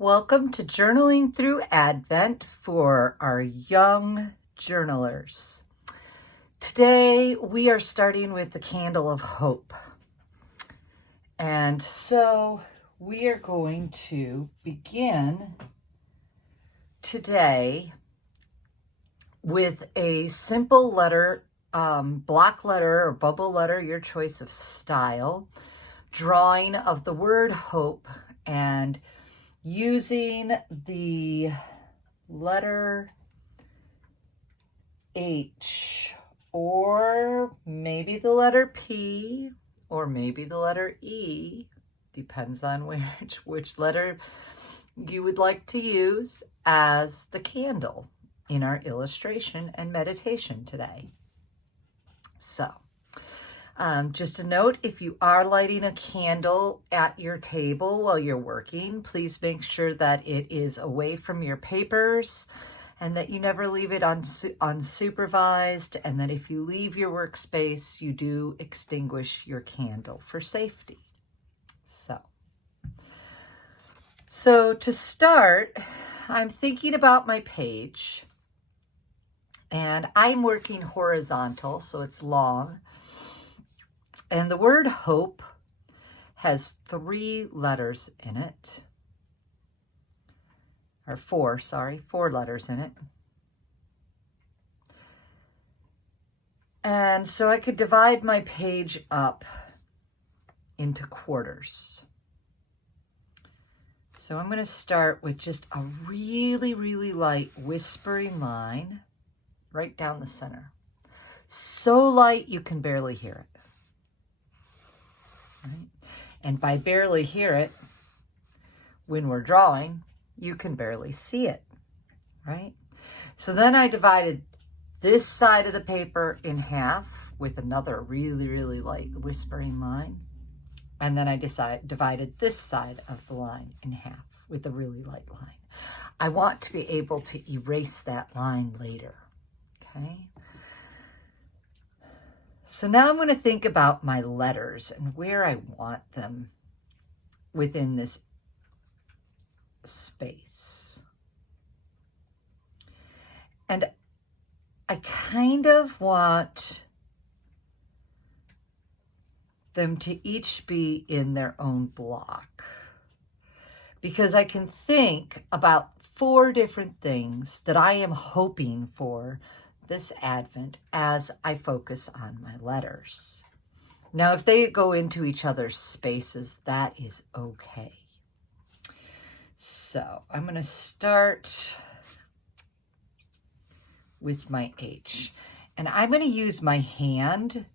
Welcome to Journaling Through Advent for our young journalers. Today we are starting with the candle of hope. And so we are going to begin today with a simple letter, block letter or bubble letter, your choice of style, drawing of the word hope and using the letter H, or maybe the letter P, or maybe the letter E, depends on which letter you would like to use as the candle in our illustration and meditation today. So, just a note, if you are lighting a candle at your table while you're working, please make sure that it is away from your papers and that you never leave it unsupervised, and that if you leave your workspace, you do extinguish your candle for safety. So to start, I'm thinking about my page, and I'm working horizontal, so it's long. And the word hope has four letters in it. And so I could divide my page up into quarters. So I'm going to start with just a really, really light whispering line right down the center. So light you can barely hear it. Right? And by barely hear it, when we're drawing, you can barely see it, right? So then I divided this side of the paper in half with another really, really light whispering line. And then I divided this side of the line in half with a really light line. I want to be able to erase that line later, okay? So now I'm going to think about my letters and where I want them within this space. And I kind of want them to each be in their own block, because I can think about 4 different things that I am hoping for this Advent as I focus on my letters. Now, if they go into each other's spaces, that is okay. So I'm going to start with my H, and I'm going to use my hand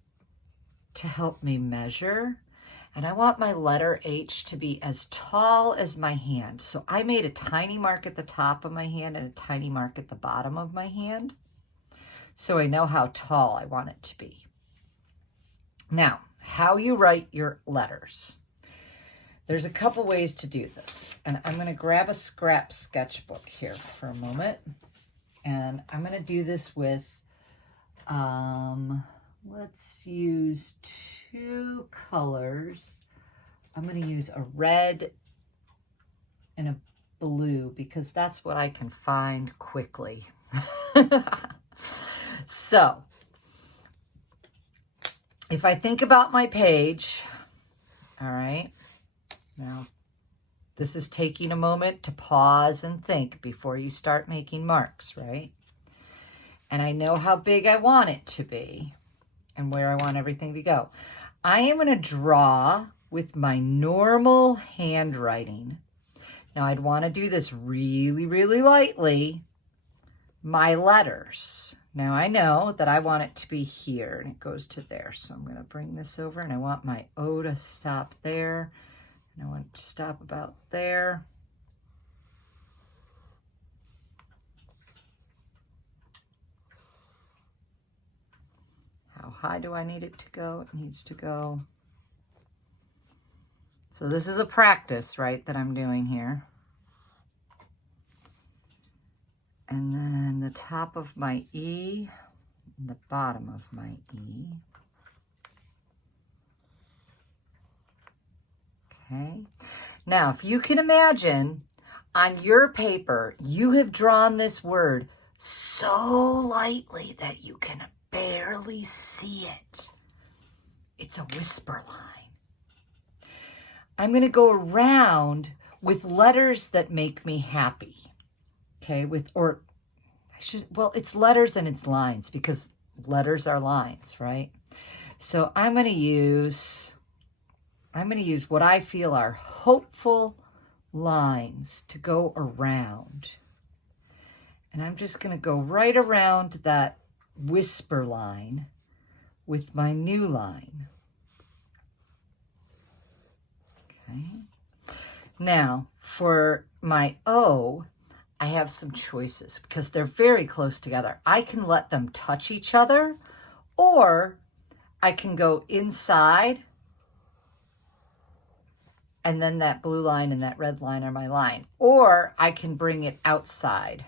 to help me measure, and I want my letter H to be as tall as my hand. So I made a tiny mark at the top of my hand and a tiny mark at the bottom of my hand, so I know how tall I want it to be. Now, how you write your letters. There's a couple ways to do this. And I'm going to grab a scrap sketchbook here for a moment. And I'm going to do this with, let's use 2 colors. I'm going to use a red and a blue because that's what I can find quickly. So, if I think about my page, all right, now this is taking a moment to pause and think before you start making marks, right? And I know how big I want it to be and where I want everything to go. I am going to draw with my normal handwriting. Now, I'd want to do this really, really lightly, my letters. Now I know that I want it to be here and it goes to there. So I'm going to bring this over and I want my O to stop there. And I want it to stop about there. How high do I need it to go? It needs to go. So this is a practice, right, that I'm doing here. And then the top of my E and the bottom of my E. Okay. Now, if you can imagine, On your paper, you have drawn this word so lightly that you can barely see it. It's a whisper line. I'm going to go around with letters that make me happy. Okay, it's letters and it's lines, because letters are lines, right? So I'm going to use what I feel are hopeful lines to go around. And I'm just going to go right around that whisper line with my new line. Okay. Now, for my O, I have some choices because they're very close together. I can let them touch each other, or I can go inside, and then that blue line and that red line are my line. Or I can bring it outside.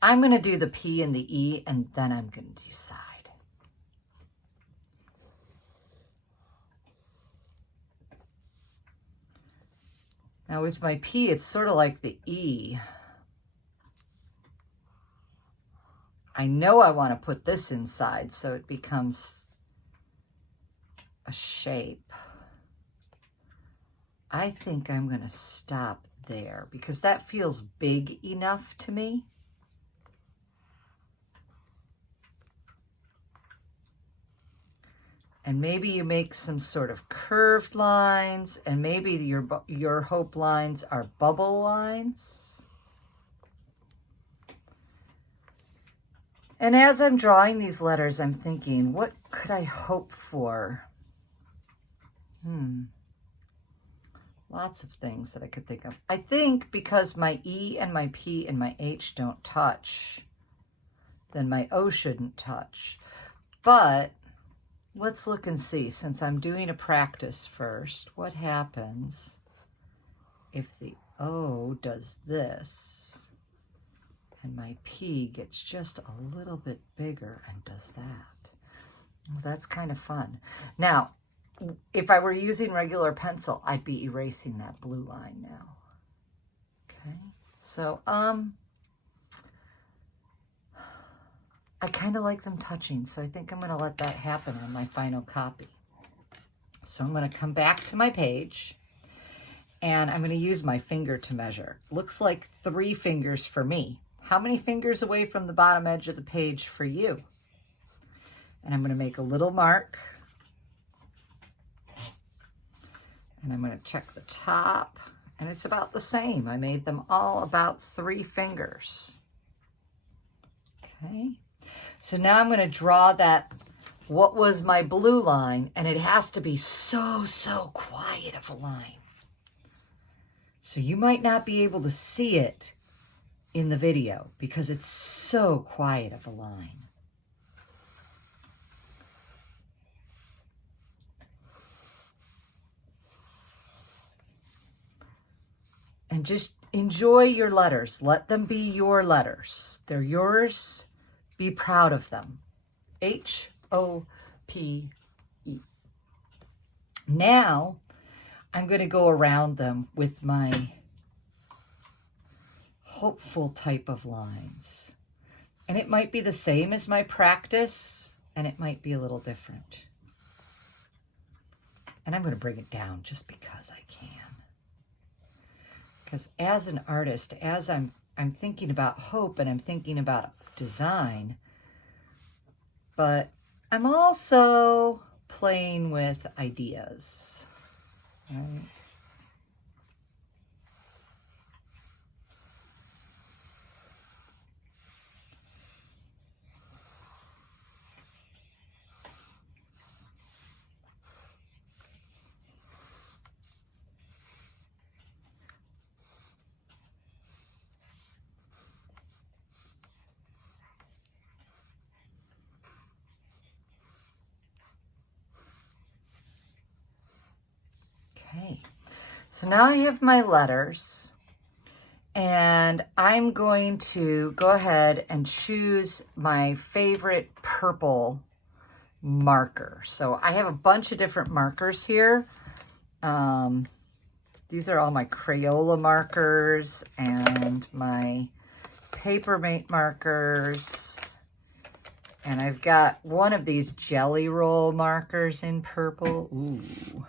I'm going to do the P and the E, and then I'm going to decide. Now with my P, it's sort of like the E. I know I want to put this inside so it becomes a shape. I think I'm going to stop there because that feels big enough to me. And maybe you make some sort of curved lines, and maybe your hope lines are bubble lines. And as I'm drawing these letters, I'm thinking, what could I hope for? Lots of things that I could think of. I think because my E and my P and my H don't touch, then my O shouldn't touch. But let's look and see, since I'm doing a practice first, what happens if the O does this and my P gets just a little bit bigger and does that. Well, that's kind of fun. Now, if I were using regular pencil, I'd be erasing that blue line now. Okay, so I kind of like them touching, so I think I'm going to let that happen on my final copy. So I'm going to come back to my page, and I'm going to use my finger to measure. Looks like 3 fingers for me. How many fingers away from the bottom edge of the page for you? And I'm going to make a little mark. And I'm going to check the top, and it's about the same. I made them all about 3 fingers. Okay. So now I'm going to draw that, what was my blue line, and it has to be so quiet of a line. So you might not be able to see it in the video because it's so quiet of a line. And just enjoy your letters. Let them be your letters. They're yours. Be proud of them. H-O-P-E. Now, I'm going to go around them with my hopeful type of lines. And it might be the same as my practice, and it might be a little different. And I'm going to bring it down just because I can. Because as an artist, as I'm thinking about hope and I'm thinking about design, but I'm also playing with ideas. Right? Okay, so now I have my letters, and I'm going to go ahead and choose my favorite purple marker. So I have a bunch of different markers here. these are all my Crayola markers and my Papermate markers. And I've got one of these Jelly Roll markers in purple. Ooh.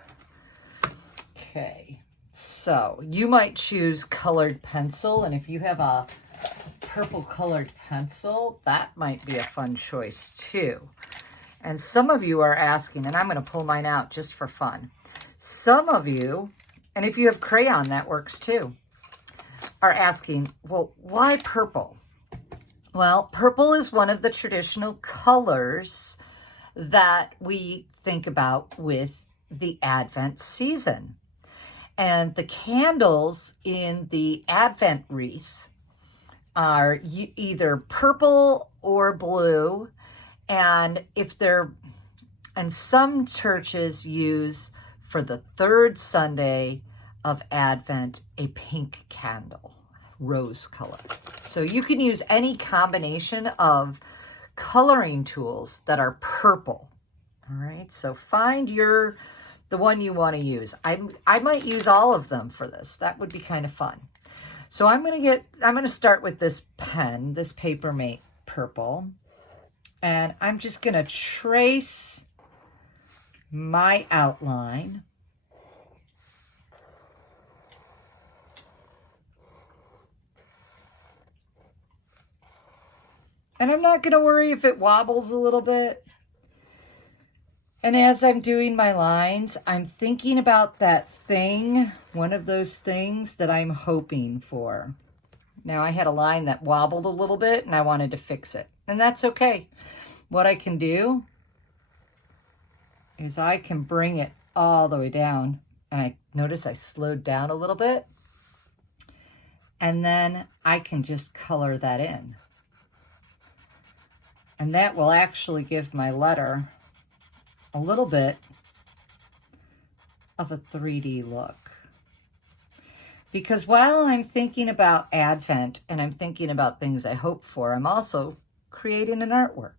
Okay. So you might choose colored pencil. And if you have a purple colored pencil, that might be a fun choice too. And some of you are asking, and I'm going to pull mine out just for fun. Some of you, and if you have crayon, that works too, are asking, well, why purple? Well, purple is one of the traditional colors that we think about with the Advent season. And the candles in the Advent wreath are either purple or blue. And some churches use, for the third Sunday of Advent, a pink candle, rose color. So you can use any combination of coloring tools that are purple. All right, so find the one you want to use. I might use all of them for this. That would be kind of fun. So I'm going to start with this pen, this Papermate purple. And I'm just going to trace my outline. And I'm not going to worry if it wobbles a little bit. And as I'm doing my lines, I'm thinking about that thing, one of those things that I'm hoping for. Now, I had a line that wobbled a little bit and I wanted to fix it. And that's okay. What I can do is I can bring it all the way down. And I notice I slowed down a little bit. And then I can just color that in. And that will actually give my letter a little bit of a 3D look. Because while I'm thinking about Advent and I'm thinking about things I hope for, I'm also creating an artwork.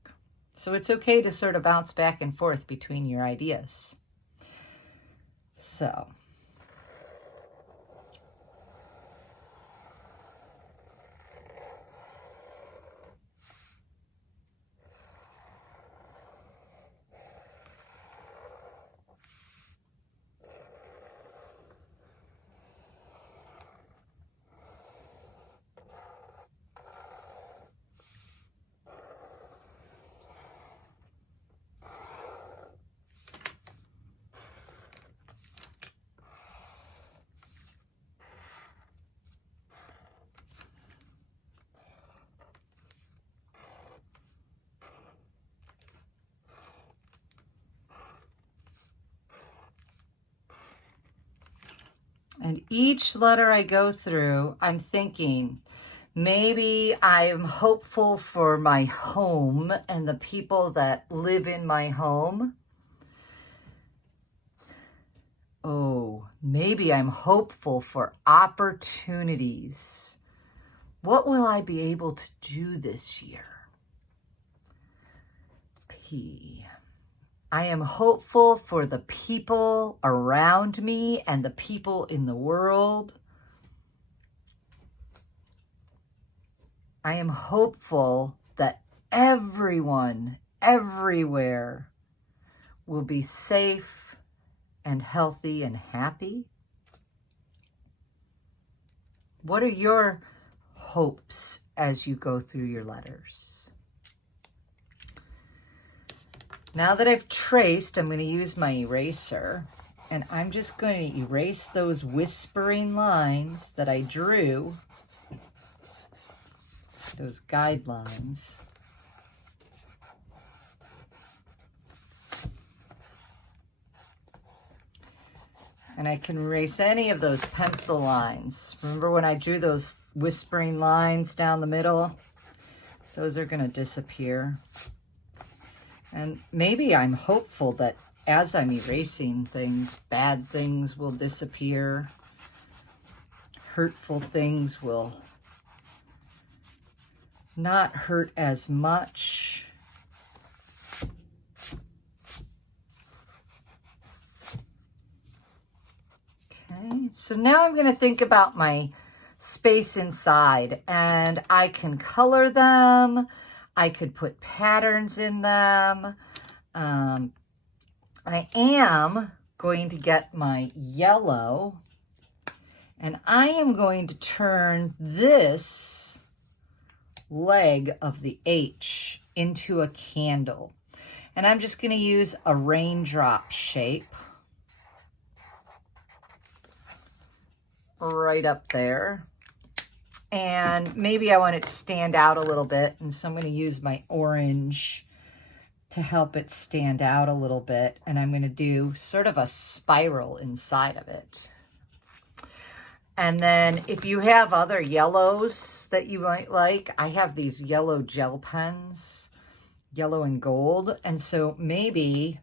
So it's okay to sort of bounce back and forth between your ideas. So and each letter I go through, I'm thinking, maybe I'm hopeful for my home and the people that live in my home. Oh, maybe I'm hopeful for opportunities. What will I be able to do this year? P. I am hopeful for the people around me and the people in the world. I am hopeful that everyone, everywhere, will be safe and healthy and happy. What are your hopes as you go through your letters? Now that I've traced, I'm going to use my eraser, and I'm just going to erase those whispering lines that I drew, those guidelines. And I can erase any of those pencil lines. Remember when I drew those whispering lines down the middle? Those are going to disappear. And maybe I'm hopeful that as I'm erasing things, bad things will disappear. Hurtful things will not hurt as much. Okay. Okay, so now I'm going to think about my space inside, and I can color them. I could put patterns in them. I am going to get my yellow, and I am going to turn this leg of the H into a candle. And I'm just going to use a raindrop shape right up there. And maybe I want it to stand out a little bit, and so I'm going to use my orange to help it stand out a little bit. And I'm going to do sort of a spiral inside of it. And then if you have other yellows that you might like, I have these yellow gel pens, yellow and gold. And so maybe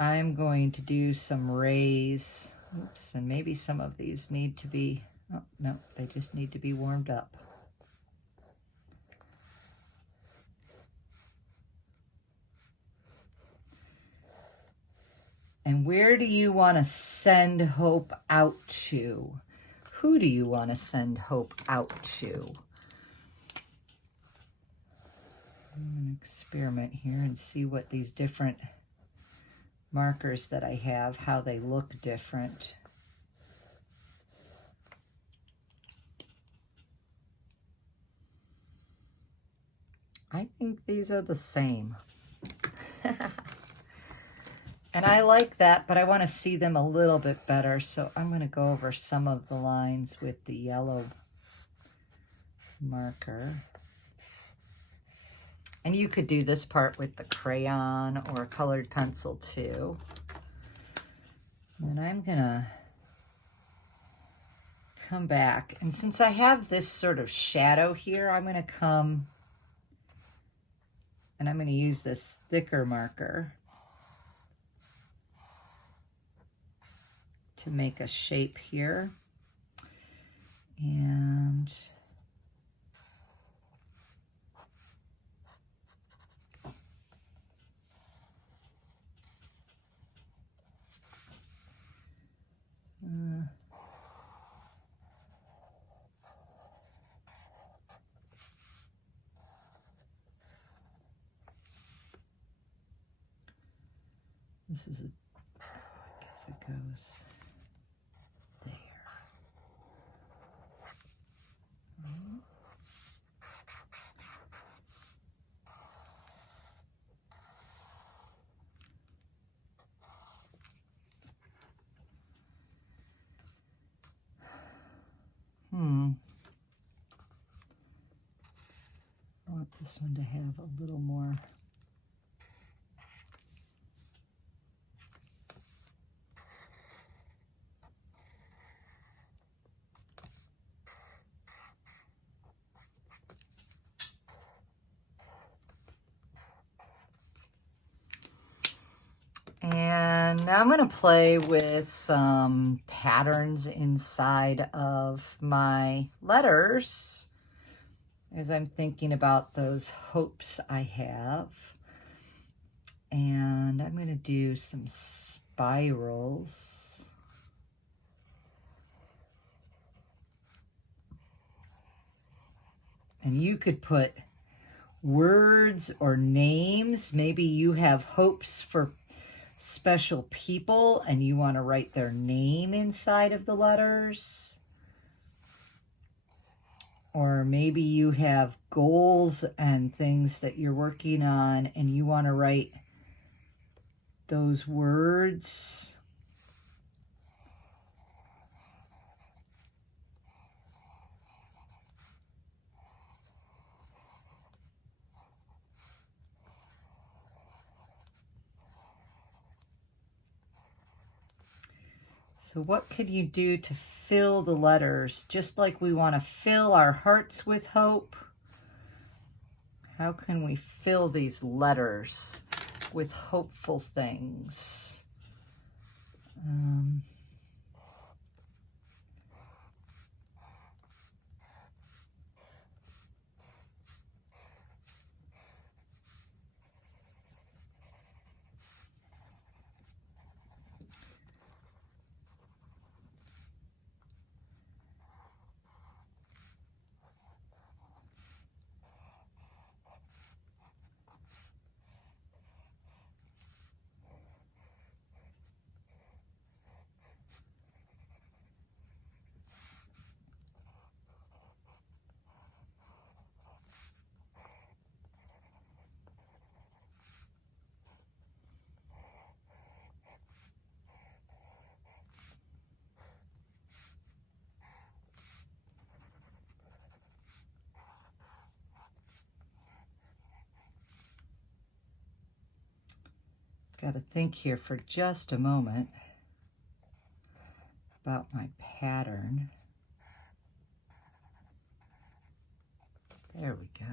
I'm going to do some rays. Oops, and maybe some of these need to be, oh, no, they just need to be warmed up. And where do you want to send hope out to? Who do you want to send hope out to? I'm going to experiment here and see what these different markers that I have, how they look different. I think these are the same. And I like that, but I want to see them a little bit better. So I'm going to go over some of the lines with the yellow marker. And you could do this part with the crayon or a colored pencil too. And I'm going to come back. And since I have this sort of shadow here, I'm going to come and I'm going to use this thicker marker to make a shape here. And this is I guess it goes there. I want this one to have a little more. And now I'm going to play with some patterns inside of my letters as I'm thinking about those hopes I have. And I'm going to do some spirals. And you could put words or names. Maybe you have hopes for special people and you want to write their name inside of the letters. Or maybe you have goals and things that you're working on and you want to write those words. So what could you do to fill the letters? Just like we want to fill our hearts with hope, how can we fill these letters with hopeful things? got to think here for just a moment about my pattern. There we go.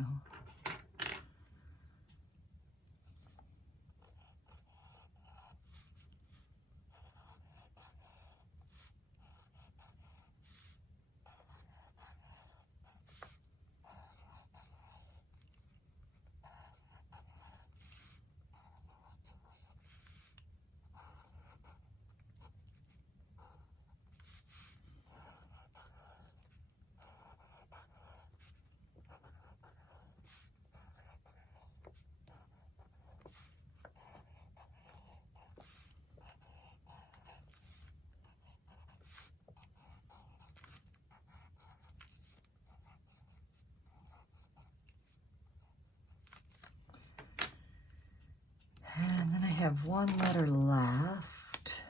And then I have one letter left.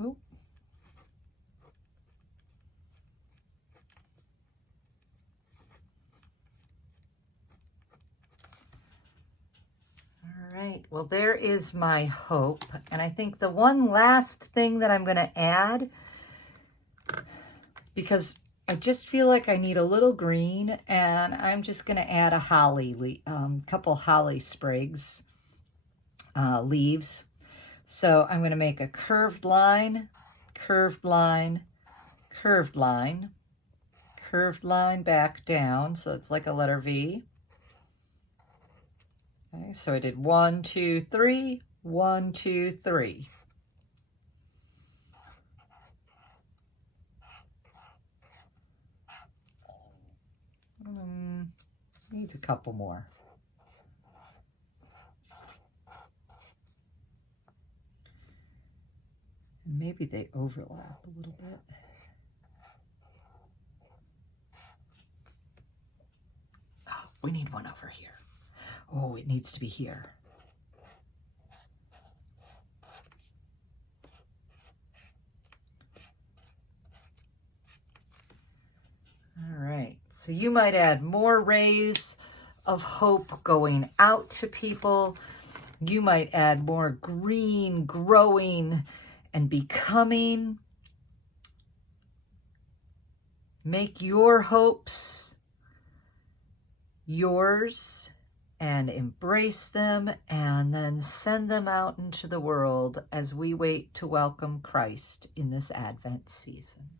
Oh. All right, well, there is my hope. And I think the one last thing that I'm going to add, because I just feel like I need a little green, and I'm just going to add a holly, couple holly sprigs, leaves. So I'm going to make a curved line, curved line, curved line, curved line back down. So it's like a letter V. Okay, so I did 1, 2, 3, 1, 2, 3. Needs a couple more. Maybe they overlap a little bit. Oh, we need one over here. Oh, it needs to be here. All right, so you might add more rays of hope going out to people. You might add more green growing and becoming. Make your hopes yours and embrace them, and then send them out into the world as we wait to welcome Christ in this Advent season.